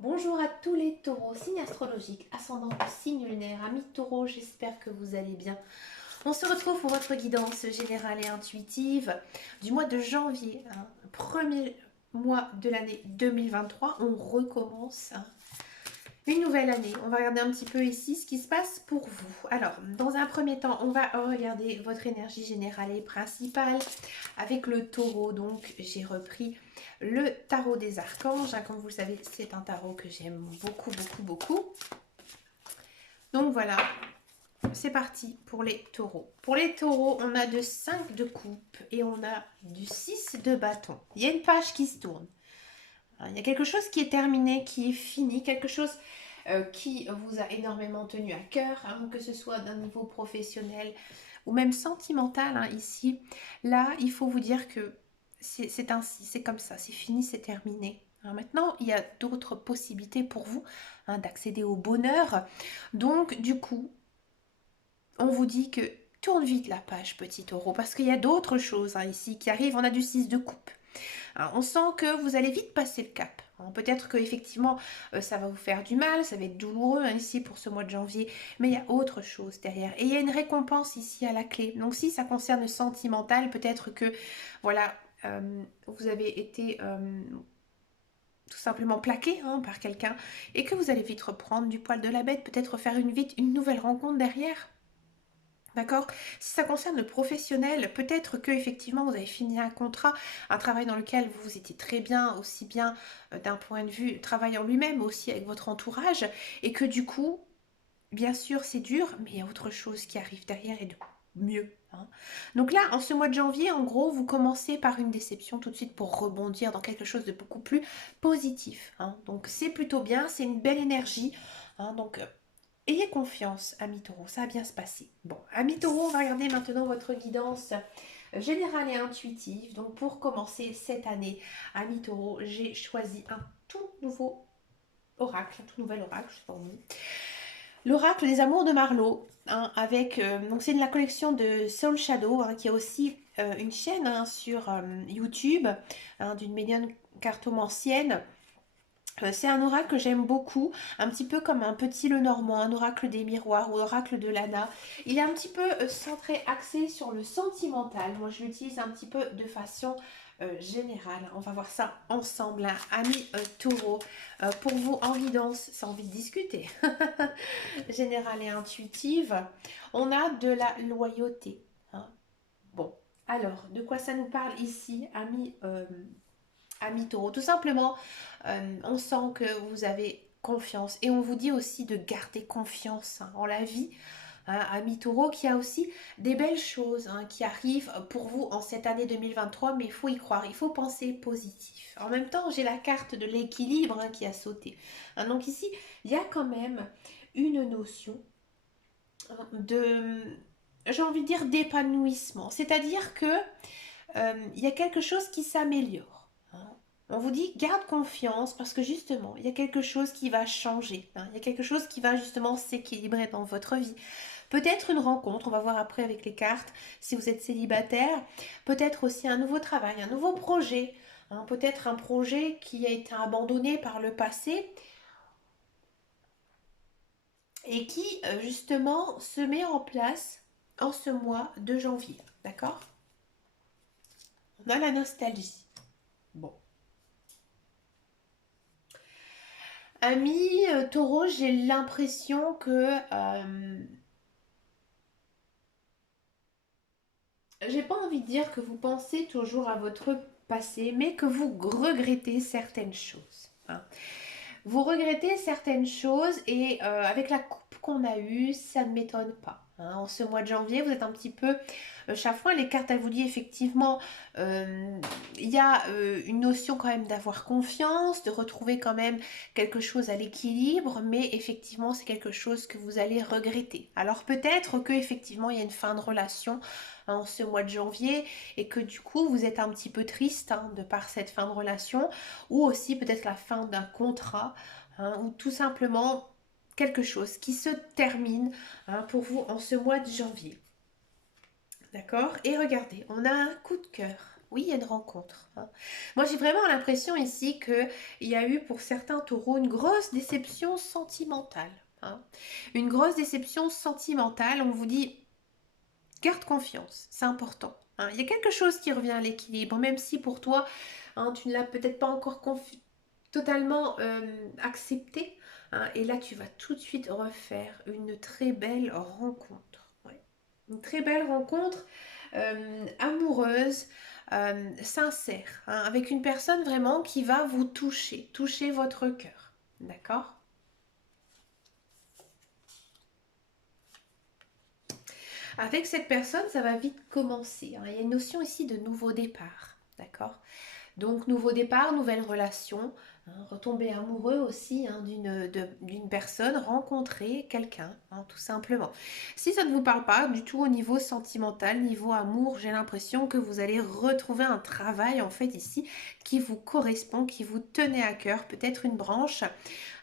Bonjour à tous les taureaux, signe astrologique, ascendant du signe lunaire, amis taureaux, j'espère que vous allez bien. On se retrouve pour votre guidance générale et intuitive du mois de janvier, premier mois de l'année 2023. On recommence une nouvelle année. On va regarder un petit peu ici ce qui se passe pour vous. Alors, dans un premier temps, on va regarder votre énergie générale et principale avec le taureau. Donc, j'ai repris le tarot des archanges. Comme vous le savez, c'est un tarot que j'aime beaucoup, beaucoup, beaucoup. Donc voilà, c'est parti pour les taureaux. Pour les taureaux, on a de 5 de coupe et on a du 6 de bâton. Il y a une page qui se tourne. Il y a quelque chose qui est terminé, qui est fini, quelque chose qui vous a énormément tenu à cœur, que ce soit d'un niveau professionnel ou même sentimental ici. Là, il faut vous dire que c'est ainsi, c'est comme ça, c'est fini, c'est terminé. Maintenant, il y a d'autres possibilités pour vous d'accéder au bonheur. Donc, du coup, on vous dit que tourne vite la page, petit taureau, parce qu'il y a d'autres choses ici qui arrivent. On a du 6 de coupe. On sent que vous allez vite passer le cap. Peut-être que effectivement ça va vous faire du mal, ça va être douloureux ici pour ce mois de janvier, mais il y a autre chose derrière. Et il y a une récompense ici à la clé. Donc si ça concerne le sentimental, peut-être que voilà, vous avez été tout simplement plaqué par quelqu'un et que vous allez vite reprendre du poil de la bête, peut-être faire une nouvelle rencontre derrière. D'accord? Si ça concerne le professionnel, peut-être que effectivement vous avez fini un contrat, un travail dans lequel vous étiez très bien, aussi bien d'un point de vue travail en lui-même, aussi avec votre entourage, et que du coup, bien sûr, c'est dur, mais il y a autre chose qui arrive derrière et de mieux. Donc là, en ce mois de janvier, en gros, vous commencez par une déception tout de suite pour rebondir dans quelque chose de beaucoup plus positif. Donc c'est plutôt bien, c'est une belle énergie. Donc ayez confiance, amis taureau, ça va bien se passer. Bon, amis taureau, on va regarder maintenant votre guidance générale et intuitive. Donc pour commencer cette année, amis taureau, j'ai choisi un tout nouveau oracle, un tout nouvel oracle, je sais pas où. L'oracle des amours de Marlowe, avec, donc c'est de la collection de Soul Shadow, qui a aussi une chaîne sur YouTube, d'une médium cartomancienne. C'est un oracle que j'aime beaucoup, un petit peu comme un petit Lenormand, un oracle des miroirs ou oracle de Lana. Il est un petit peu centré, axé sur le sentimental. Moi, je l'utilise un petit peu de façon générale. On va voir ça ensemble, amis taureau. Pour vous, en guidance, sans envie de discuter, générale et intuitive, on a de la loyauté. Bon, alors, de quoi ça nous parle ici, amis taureau? Tout simplement, on sent que vous avez confiance et on vous dit aussi de garder confiance en la vie. Amis taureau, qui a aussi des belles choses qui arrivent pour vous en cette année 2023, mais il faut y croire, il faut penser positif. En même temps, j'ai la carte de l'équilibre qui a sauté. Donc ici, il y a quand même une notion de, j'ai envie de dire, d'épanouissement. C'est-à-dire que il y a quelque chose qui s'améliore. On vous dit garde confiance parce que justement, il y a quelque chose qui va changer. Il y a quelque chose qui va justement s'équilibrer dans votre vie. Peut-être une rencontre, on va voir après avec les cartes, si vous êtes célibataire. Peut-être aussi un nouveau travail, un nouveau projet. Peut-être un projet qui a été abandonné par le passé et qui justement se met en place en ce mois de janvier. D'accord? On a la nostalgie. Bon. Ami taureau, j'ai l'impression que j'ai pas envie de dire que vous pensez toujours à votre passé, mais que vous regrettez certaines choses. Vous regrettez certaines choses et avec la coupe qu'on a eue, ça ne m'étonne pas. En ce mois de janvier, vous êtes un petit peu chafouin. Les cartes, elles vous disent effectivement, il y a une notion quand même d'avoir confiance, de retrouver quand même quelque chose à l'équilibre, mais effectivement, c'est quelque chose que vous allez regretter. Alors peut-être que effectivement, il y a une fin de relation en ce mois de janvier et que du coup, vous êtes un petit peu triste de par cette fin de relation ou aussi peut-être la fin d'un contrat ou tout simplement quelque chose qui se termine pour vous en ce mois de janvier. D'accord? Et regardez, on a un coup de cœur. Oui, il y a une rencontre. Moi, j'ai vraiment l'impression ici qu'il y a eu pour certains taureaux une grosse déception sentimentale. Hein. Une grosse déception sentimentale. On vous dit, garde confiance, c'est important. Hein. Il y a quelque chose qui revient à l'équilibre, même si pour toi, hein, tu ne l'as peut-être pas encore totalement accepté. Hein. Et là, tu vas tout de suite refaire une très belle rencontre. Ouais. Une très belle rencontre amoureuse, sincère, hein, avec une personne vraiment qui va vous toucher, toucher votre cœur. D'accord? Avec cette personne, ça va vite commencer. Hein. Il y a une notion ici de nouveau départ. D'accord? Donc, nouveau départ, nouvelle relation, hein, retomber amoureux aussi hein, d'une personne, rencontrer quelqu'un, hein, tout simplement. Si ça ne vous parle pas du tout au niveau sentimental, niveau amour, j'ai l'impression que vous allez retrouver un travail en fait ici qui vous correspond, qui vous tenait à cœur, peut-être une branche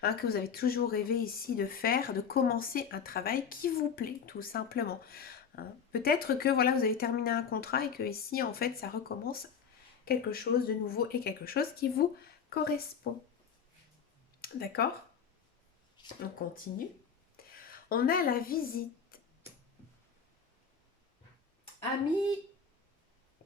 hein, que vous avez toujours rêvé ici de faire, de commencer un travail qui vous plaît, tout simplement. Hein. Peut-être que voilà, vous avez terminé un contrat et que ici en fait ça recommence quelque chose de nouveau et quelque chose qui vous correspond. D'accord? On continue. On a la visite. Amis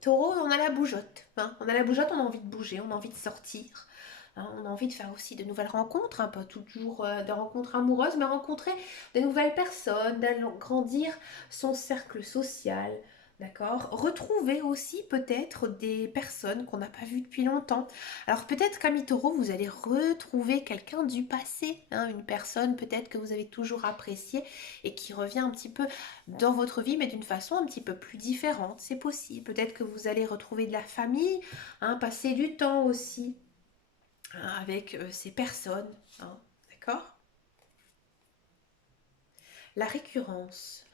taureau, on a la bougeotte. Hein. On a la bougeotte, on a envie de bouger, on a envie de sortir. Hein. On a envie de faire aussi de nouvelles rencontres, hein, pas toujours de rencontres amoureuses, mais rencontrer de nouvelles personnes, d'agrandir son cercle social. D'accord? Retrouver aussi peut-être des personnes qu'on n'a pas vues depuis longtemps. Alors peut-être qu'à mi-taureau, vous allez retrouver quelqu'un du passé, hein, une personne peut-être que vous avez toujours appréciée et qui revient un petit peu dans votre vie, mais d'une façon un petit peu plus différente. C'est possible. Peut-être que vous allez retrouver de la famille, hein, passer du temps aussi hein, avec ces personnes. Hein, d'accord? La récurrence.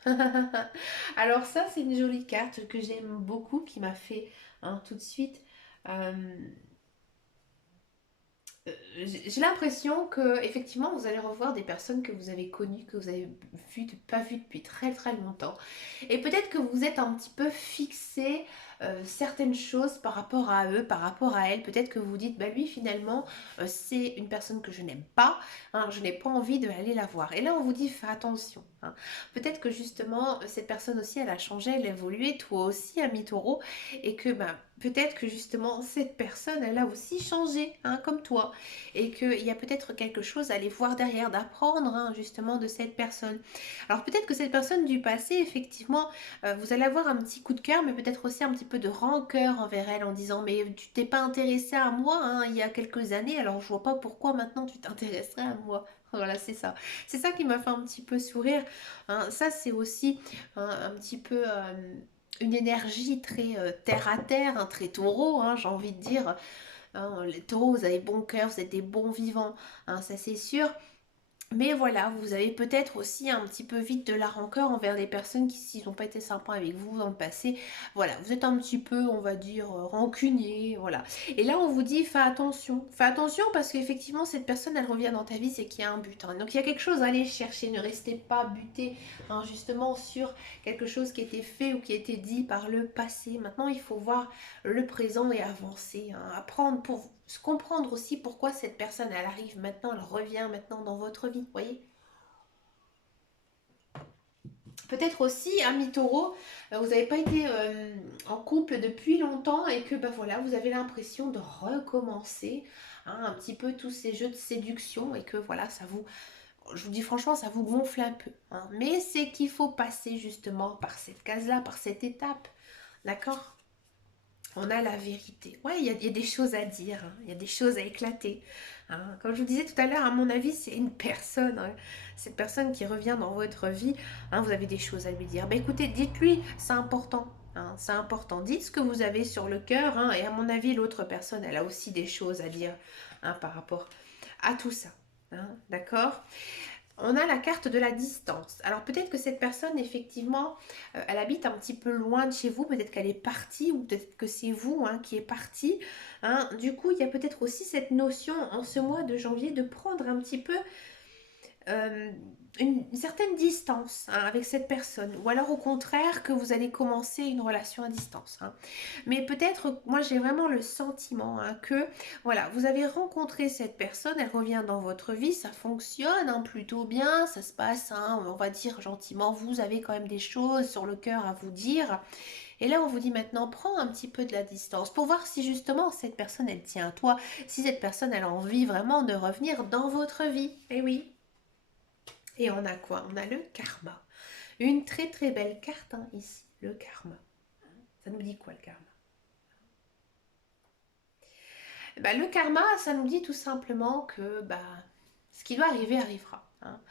Alors ça, c'est une jolie carte que j'aime beaucoup, qui m'a fait hein, tout de suite... euh, j'ai l'impression que effectivement vous allez revoir des personnes que vous avez connues, que vous avez pas vues depuis très très longtemps. Et peut-être que vous êtes un petit peu fixé certaines choses par rapport à eux, par rapport à elles. Peut-être que vous vous dites, bah lui finalement c'est une personne que je n'aime pas, hein, je n'ai pas envie d'aller la voir. Et là on vous dit, fais attention. Hein. Peut-être que justement cette personne aussi elle a changé, elle a évolué, toi aussi ami taureau, et que bah, peut-être que justement cette personne elle a aussi changé, hein, comme toi et qu'il y a peut-être quelque chose à aller voir derrière, d'apprendre hein, justement de cette personne. Alors peut-être que cette personne du passé, effectivement, vous allez avoir un petit coup de cœur, mais peut-être aussi un petit peu de rancœur envers elle en disant mais tu t'es pas intéressé à moi hein, il y a quelques années, alors je vois pas pourquoi maintenant tu t'intéresserais à moi. Voilà, c'est ça. C'est ça qui m'a fait un petit peu sourire. Hein. Ça, c'est aussi un petit peu une énergie très terre à terre, hein, très taureau, hein, j'ai envie de dire. Hein, les taureaux, vous avez bon cœur, vous êtes des bons vivants, hein, ça c'est sûr. Mais voilà, vous avez peut-être aussi un petit peu vite de la rancœur envers des personnes qui, s'ils n'ont pas été sympas avec vous dans le passé, voilà, vous êtes un petit peu, on va dire, rancunier, voilà. Et là, on vous dit, fais attention parce qu'effectivement, cette personne, elle revient dans ta vie, c'est qu'il y a un but. Hein. Donc, il y a quelque chose à aller chercher, ne restez pas buté, hein, justement, sur quelque chose qui a été fait ou qui a été dit par le passé. Maintenant, il faut voir le présent et avancer, hein, apprendre pour se comprendre aussi pourquoi cette personne, elle arrive maintenant, elle revient maintenant dans votre vie, voyez. Peut-être aussi, ami taureau, vous n'avez pas été en couple depuis longtemps et que bah, voilà, vous avez l'impression de recommencer hein, un petit peu tous ces jeux de séduction et que voilà, ça vous, je vous dis franchement, ça vous gonfle un peu. Hein. Mais c'est qu'il faut passer justement par cette case-là, par cette étape. D'accord? On a la vérité. Ouais, il y a des choses à dire, hein. Il y a des choses à éclater. Hein. Comme je vous disais tout à l'heure, à mon avis, c'est une personne, hein. Cette personne qui revient dans votre vie, hein, vous avez des choses à lui dire. Bah écoutez, dites-lui, c'est important. Hein, c'est important. Dites ce que vous avez sur le cœur. Hein, et à mon avis, l'autre personne, elle a aussi des choses à dire hein, par rapport à tout ça. Hein, d'accord? On a la carte de la distance. Alors peut-être que cette personne, effectivement, elle habite un petit peu loin de chez vous. Peut-être qu'elle est partie ou peut-être que c'est vous hein, qui est parti. Hein. Du coup, il y a peut-être aussi cette notion en ce mois de janvier de prendre un petit peu une certaine distance hein, avec cette personne, ou alors au contraire que vous allez commencer une relation à distance. Hein. Mais peut-être, moi j'ai vraiment le sentiment hein, que voilà, vous avez rencontré cette personne, elle revient dans votre vie, ça fonctionne hein, plutôt bien, ça se passe, hein, on va dire gentiment, vous avez quand même des choses sur le cœur à vous dire. Et là, on vous dit maintenant, prends un petit peu de la distance pour voir si justement cette personne, elle tient à toi, si cette personne, elle a envie vraiment de revenir dans votre vie. Et oui. Et on a quoi? On a le karma. Une très très belle carte hein, ici, le karma. Ça nous dit quoi le karma? Bah, le karma, ça nous dit tout simplement que bah, ce qui doit arriver arrivera. Hein.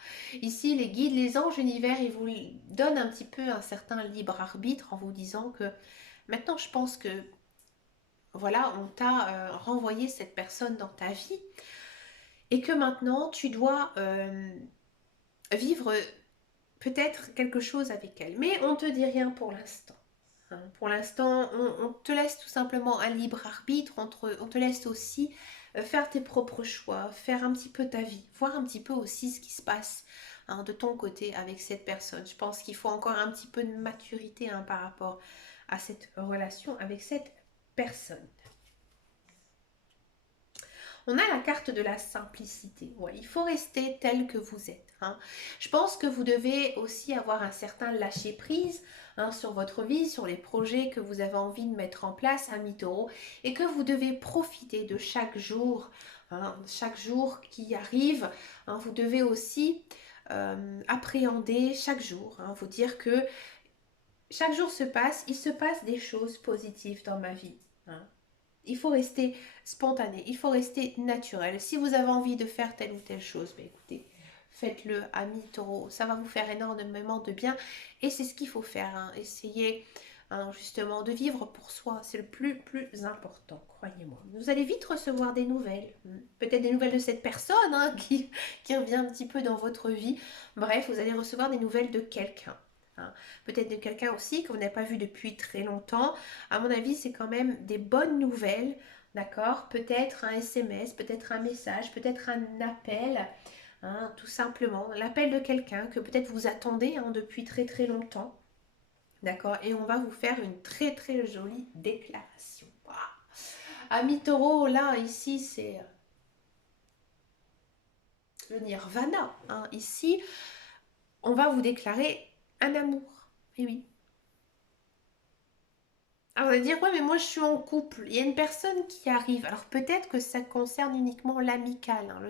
Ici, les guides, les anges, l'univers, ils vous donnent un petit peu un certain libre arbitre en vous disant que maintenant, je pense que voilà, on t'a renvoyé cette personne dans ta vie et que maintenant, tu dois vivre peut-être quelque chose avec elle. Mais on ne te dit rien pour l'instant. Hein. Pour l'instant, on te laisse tout simplement un libre arbitre, on te laisse aussi faire tes propres choix, faire un petit peu ta vie, voir un petit peu aussi ce qui se passe hein, de ton côté avec cette personne. Je pense qu'il faut encore un petit peu de maturité hein, par rapport à cette relation avec cette personne. On a la carte de la simplicité. Ouais, il faut rester tel que vous êtes. Hein. Je pense que vous devez aussi avoir un certain lâcher-prise hein, sur votre vie, sur les projets que vous avez envie de mettre en place, ami taureau, et que vous devez profiter de chaque jour qui arrive. Hein, vous devez aussi appréhender chaque jour. Hein, vous dire que chaque jour se passe, il se passe des choses positives dans ma vie. Hein. Il faut rester spontané, il faut rester naturel. Si vous avez envie de faire telle ou telle chose, ben écoutez, faites-le, ami taureau. Ça va vous faire énormément de bien et c'est ce qu'il faut faire. Hein. Essayez hein, justement de vivre pour soi, c'est le plus important, croyez-moi. Vous allez vite recevoir des nouvelles, peut-être des nouvelles de cette personne hein, qui revient un petit peu dans votre vie. Bref, vous allez recevoir des nouvelles de quelqu'un. Hein. Peut-être de quelqu'un aussi que vous n'avez pas vu depuis très longtemps. À mon avis, c'est quand même des bonnes nouvelles, d'accord? Peut-être un SMS, peut-être un message, peut-être un appel, hein, tout simplement. L'appel de quelqu'un que peut-être vous attendez hein, depuis très très longtemps, d'accord? Et on va vous faire une très très jolie déclaration. Wow. Ami taureau, là, ici, c'est le nirvana. Hein. Ici, on va vous déclarer un amour. Et oui. Alors, vous allez dire, ouais, mais moi je suis en couple. Il y a une personne qui arrive. Alors, peut-être que ça concerne uniquement l'amical, hein,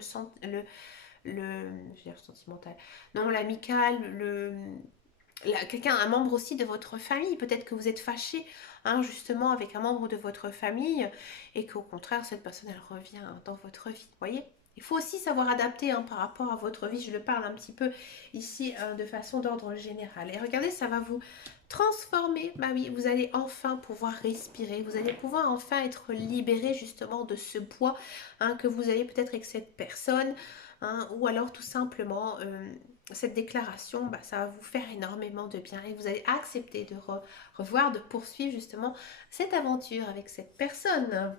je veux dire sentimental. Non, l'amical, quelqu'un, un membre aussi de votre famille. Peut-être que vous êtes fâché, hein, justement, avec un membre de votre famille et qu'au contraire, cette personne, elle revient dans votre vie. Vous voyez? Il faut aussi savoir adapter hein, par rapport à votre vie. Je le parle un petit peu ici de façon d'ordre général. Et regardez, ça va vous transformer. Bah oui, vous allez enfin pouvoir respirer. Vous allez pouvoir enfin être libéré justement de ce poids hein, que vous avez peut-être avec cette personne. Hein, ou alors tout simplement cette déclaration, bah, ça va vous faire énormément de bien et vous allez accepter de revoir, de poursuivre justement cette aventure avec cette personne.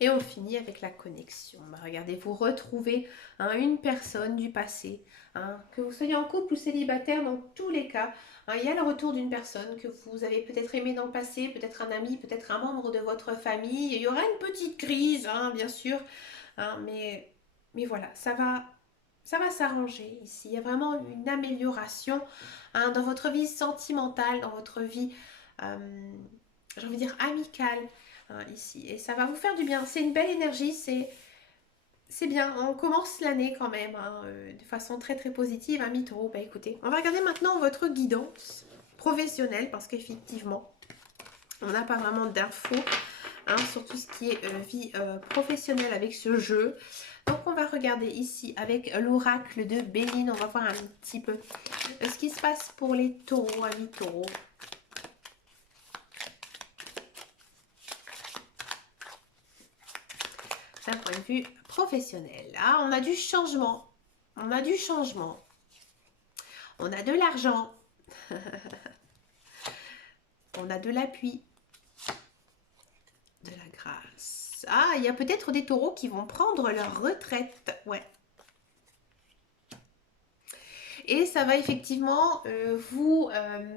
Et on finit avec la connexion. Bah, regardez, vous retrouvez hein, une personne du passé, hein, que vous soyez en couple ou célibataire, dans tous les cas, hein, il y a le retour d'une personne que vous avez peut-être aimé dans le passé, peut-être un ami, peut-être un membre de votre famille. Il y aura une petite crise, hein, bien sûr, hein, mais voilà, ça va s'arranger ici. Il y a vraiment une amélioration hein, dans votre vie sentimentale, dans votre vie, j'ai envie de dire, amicale hein, ici. Et ça va vous faire du bien. C'est une belle énergie, c'est bien. On commence l'année quand même hein, de façon très très positive. Ami taureau, bah écoutez, on va regarder maintenant votre guidance professionnelle parce qu'effectivement, on n'a pas vraiment d'infos hein, sur tout ce qui est vie professionnelle avec ce jeu. Donc on va regarder ici avec l'oracle de Béline. On va voir un petit peu ce qui se passe pour les taureaux, amis taureaux. D'un point de vue professionnel. Là, on a du changement. On a du changement. On a de l'argent. On a de l'appui. De la grâce. Ah, il y a peut-être des taureaux qui vont prendre leur retraite. Ouais. Et ça va effectivement vous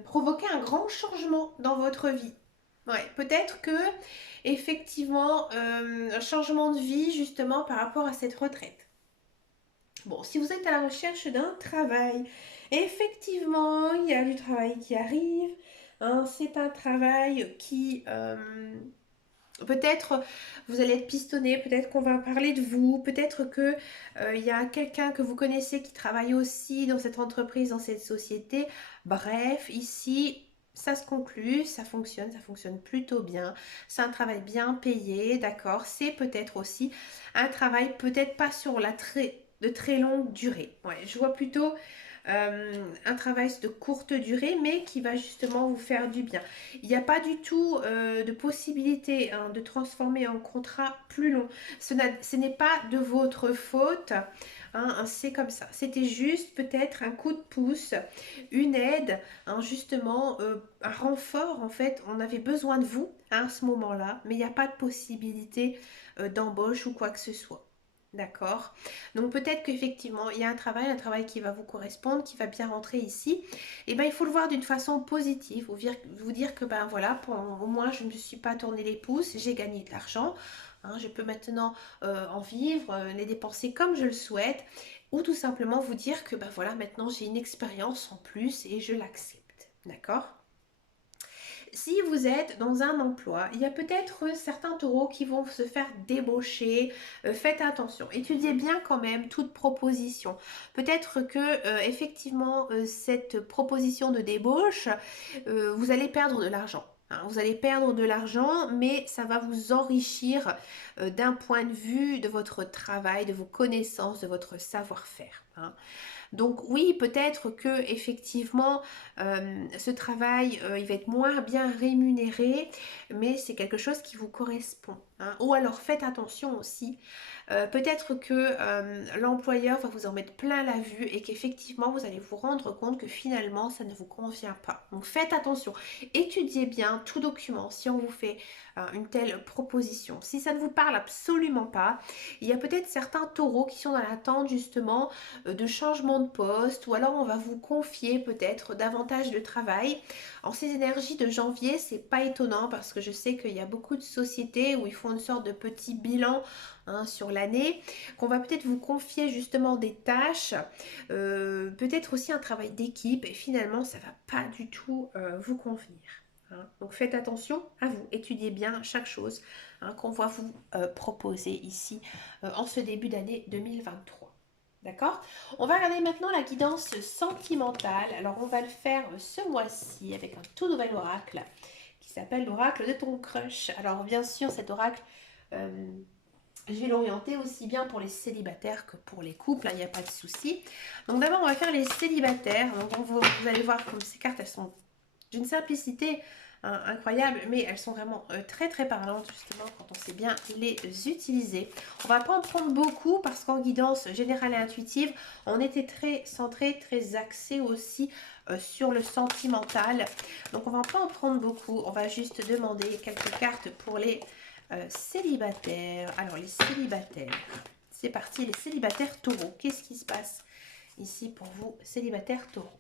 provoquer un grand changement dans votre vie. Ouais, peut-être que effectivement un changement de vie justement par rapport à cette retraite. Bon, si vous êtes à la recherche d'un travail, effectivement, il y a du travail qui arrive. Hein, c'est un travail qui peut-être vous allez être pistonné, peut-être qu'on va parler de vous, peut-être que il y a quelqu'un que vous connaissez qui travaille aussi dans cette entreprise, dans cette société. Bref, ici, ça se conclut, ça fonctionne plutôt bien. C'est un travail bien payé, d'accord. C'est peut-être aussi un travail peut-être pas sur de très longue durée. Ouais, je vois plutôt un travail de courte durée, mais qui va justement vous faire du bien. Il n'y a pas du tout de possibilité hein, de transformer en contrat plus long. Ce n'est pas de votre faute, hein, c'est comme ça. C'était juste peut-être un coup de pouce, une aide, hein, justement, un renfort en fait. On avait besoin de vous hein, à ce moment-là, mais il n'y a pas de possibilité d'embauche ou quoi que ce soit. D'accord. Donc peut-être qu'effectivement, il y a un travail qui va vous correspondre, qui va bien rentrer ici. Et ben il faut le voir d'une façon positive, vous dire que ben voilà, au moins je ne me suis pas tourné les pouces, j'ai gagné de l'argent. Hein, je peux maintenant en vivre, les dépenser comme je le souhaite. Ou tout simplement vous dire que ben voilà, maintenant j'ai une expérience en plus et je l'accepte. D'accord. Si vous êtes dans un emploi, il y a peut-être certains taureaux qui vont se faire débaucher. Faites attention. Étudiez bien quand même toute proposition. Peut-être que effectivement cette proposition de débauche, vous allez perdre de l'argent. Hein. Vous allez perdre de l'argent, mais ça va vous enrichir d'un point de vue de votre travail, de vos connaissances, de votre savoir-faire. Hein. Donc oui, peut-être que effectivement, ce travail, il va être moins bien rémunéré, mais c'est quelque chose qui vous correspond. Hein. Ou alors faites attention aussi. Peut-être que l'employeur va vous en mettre plein la vue et qu'effectivement vous allez vous rendre compte que finalement ça ne vous convient pas. Donc faites attention. Étudiez bien tout document si on vous fait une telle proposition. Si ça ne vous parle absolument pas, il y a peut-être certains taureaux qui sont dans l'attente justement de changement de poste ou alors on va vous confier peut-être davantage de travail. En ces énergies de janvier, c'est pas étonnant parce que je sais qu'il y a beaucoup de sociétés où ils font une sorte de petit bilan hein, sur l'année, qu'on va peut-être vous confier justement des tâches, peut-être aussi un travail d'équipe et finalement ça va pas du tout vous convenir. Hein. Donc faites attention à vous, étudiez bien chaque chose hein, qu'on va vous proposer ici en ce début d'année 2023. D'accord? On va regarder maintenant la guidance sentimentale. Alors, on va le faire ce mois-ci avec un tout nouvel oracle qui s'appelle l'oracle de ton crush. Alors, bien sûr, cet oracle, je vais l'orienter aussi bien pour les célibataires que pour les couples, il n'y a pas de souci. Donc, d'abord, on va faire les célibataires. Donc, vous allez voir comme ces cartes, elles sont d'une simplicité incroyable, mais elles sont vraiment très très parlantes justement quand on sait bien les utiliser. On va pas en prendre beaucoup parce qu'en guidance générale et intuitive, on était très centré, très axé aussi sur le sentimental. Donc on va pas en prendre beaucoup, on va juste demander quelques cartes pour les célibataires. Alors les célibataires, c'est parti, les célibataires taureaux. Qu'est-ce qui se passe ici pour vous, célibataires taureaux?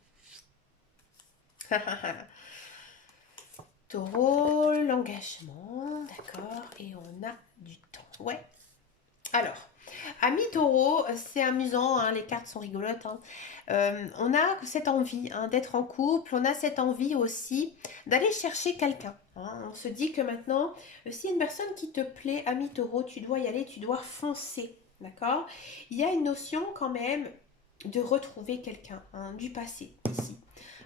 Taureau, l'engagement, d'accord, et on a du temps. Ouais. Alors, amis taureau, c'est amusant, hein, les cartes sont rigolotes. Hein. On a cette envie hein, d'être en couple, on a cette envie aussi d'aller chercher quelqu'un. Hein. On se dit que maintenant, s'il y a une personne qui te plaît, ami taureau, tu dois y aller, tu dois foncer. D'accord. Il y a une notion quand même de retrouver quelqu'un hein, du passé ici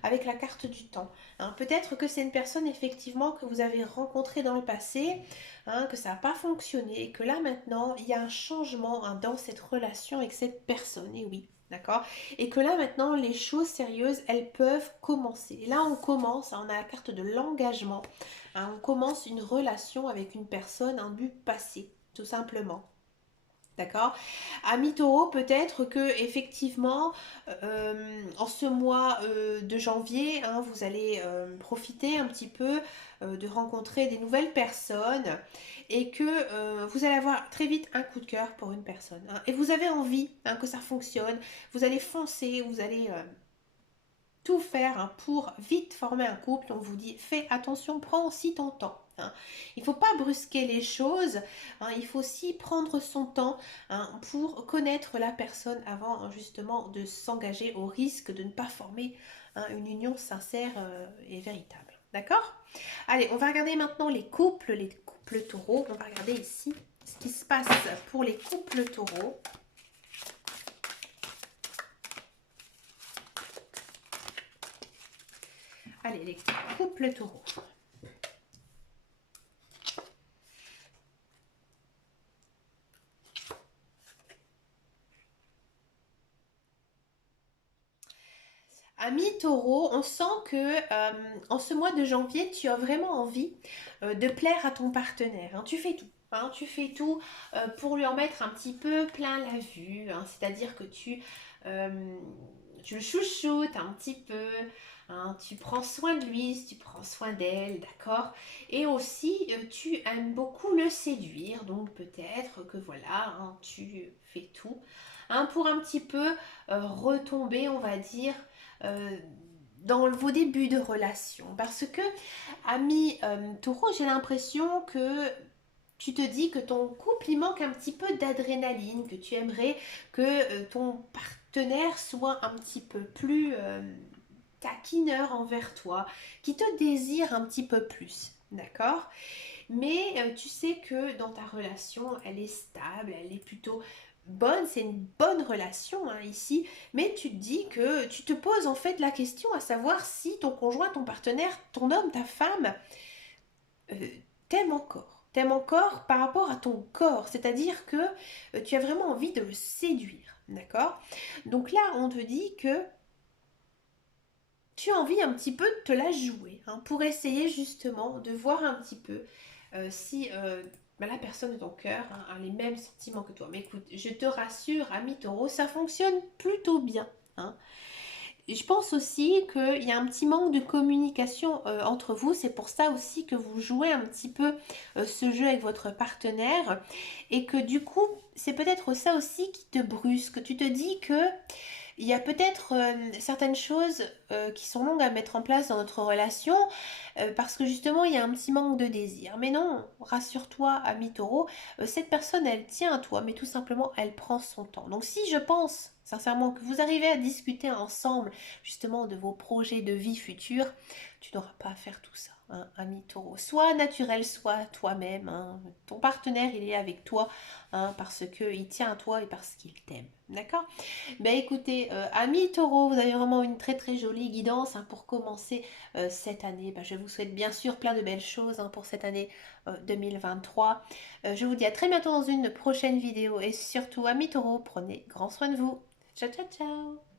avec la carte du temps. Hein. Peut-être que c'est une personne effectivement que vous avez rencontrée dans le passé, hein, que ça n'a pas fonctionné, et que là maintenant, il y a un changement hein, dans cette relation avec cette personne, et oui, d'accord. Et que là maintenant, les choses sérieuses, elles peuvent commencer. Et là, on commence, hein, on a la carte de l'engagement, hein, on commence une relation avec une personne, un but passé, tout simplement. D'accord? Amis taureau, peut-être que effectivement, en ce mois de janvier, hein, vous allez profiter un petit peu de rencontrer des nouvelles personnes et que vous allez avoir très vite un coup de cœur pour une personne, hein, et vous avez envie, hein, que ça fonctionne, vous allez foncer, vous allez tout faire, hein, pour vite former un couple. On vous dit, fais attention, prends aussi ton temps, hein. Il ne faut pas brusquer les choses, hein, il faut aussi prendre son temps, hein, pour connaître la personne avant, hein, justement de s'engager au risque de ne pas former, hein, une union sincère et véritable. D'accord? Allez, on va regarder maintenant les couples taureaux. On va regarder ici ce qui se passe pour les couples taureaux. Allez, les couples taureaux. Ami taureau, on sent que en ce mois de janvier, tu as vraiment envie de plaire à ton partenaire, hein. Tu fais tout, hein, tu fais tout pour lui en mettre un petit peu plein la vue, hein. C'est-à-dire que euh, tu le chouchoutes un petit peu, hein, tu prends soin de lui, tu prends soin d'elle, d'accord? Et aussi, tu aimes beaucoup le séduire, donc peut-être que voilà, hein, tu fais tout, hein, pour un petit peu retomber, on va dire, euh, dans vos débuts de relation. Parce que, ami taureau, j'ai l'impression que tu te dis que ton couple, il manque un petit peu d'adrénaline, que tu aimerais que ton partenaire soit un petit peu plus taquineur envers toi, qui te désire un petit peu plus. D'accord? Mais tu sais que dans ta relation, elle est stable, elle est plutôt bonne, c'est une bonne relation, hein, ici, mais tu te dis que tu te poses en fait la question à savoir si ton conjoint, ton partenaire, ton homme, ta femme euh, t'aime encore. T'aime encore par rapport à ton corps, c'est-à-dire que tu as vraiment envie de le séduire, d'accord? Donc là, on te dit que tu as envie un petit peu de te la jouer, hein, pour essayer justement de voir un petit peu si bah, la personne de ton cœur, hein, a les mêmes sentiments que toi. Mais écoute, je te rassure, ami taureau, ça fonctionne plutôt bien, hein. Et je pense aussi qu'il y a un petit manque de communication entre vous. C'est pour ça aussi que vous jouez un petit peu ce jeu avec votre partenaire. Et que du coup, c'est peut-être ça aussi qui te brusque. Tu te dis que il y a peut-être certaines choses qui sont longues à mettre en place dans notre relation parce que justement il y a un petit manque de désir. Mais non, rassure-toi, ami taureau, cette personne elle tient à toi, mais tout simplement elle prend son temps. Donc si je pense sincèrement que vous arrivez à discuter ensemble justement de vos projets de vie futurs, tu n'auras pas à faire tout ça, hein, ami taureau. Sois naturel, sois toi-même, hein. Ton partenaire il est avec toi, hein, parce qu'il tient à toi et parce qu'il t'aime. D'accord? Ben écoutez, amis taureaux, vous avez vraiment une très très jolie guidance, hein, pour commencer cette année. Ben, je vous souhaite bien sûr plein de belles choses, hein, pour cette année 2023. Je vous dis à très bientôt dans une prochaine vidéo et surtout, amis taureaux, prenez grand soin de vous. Ciao ciao ciao!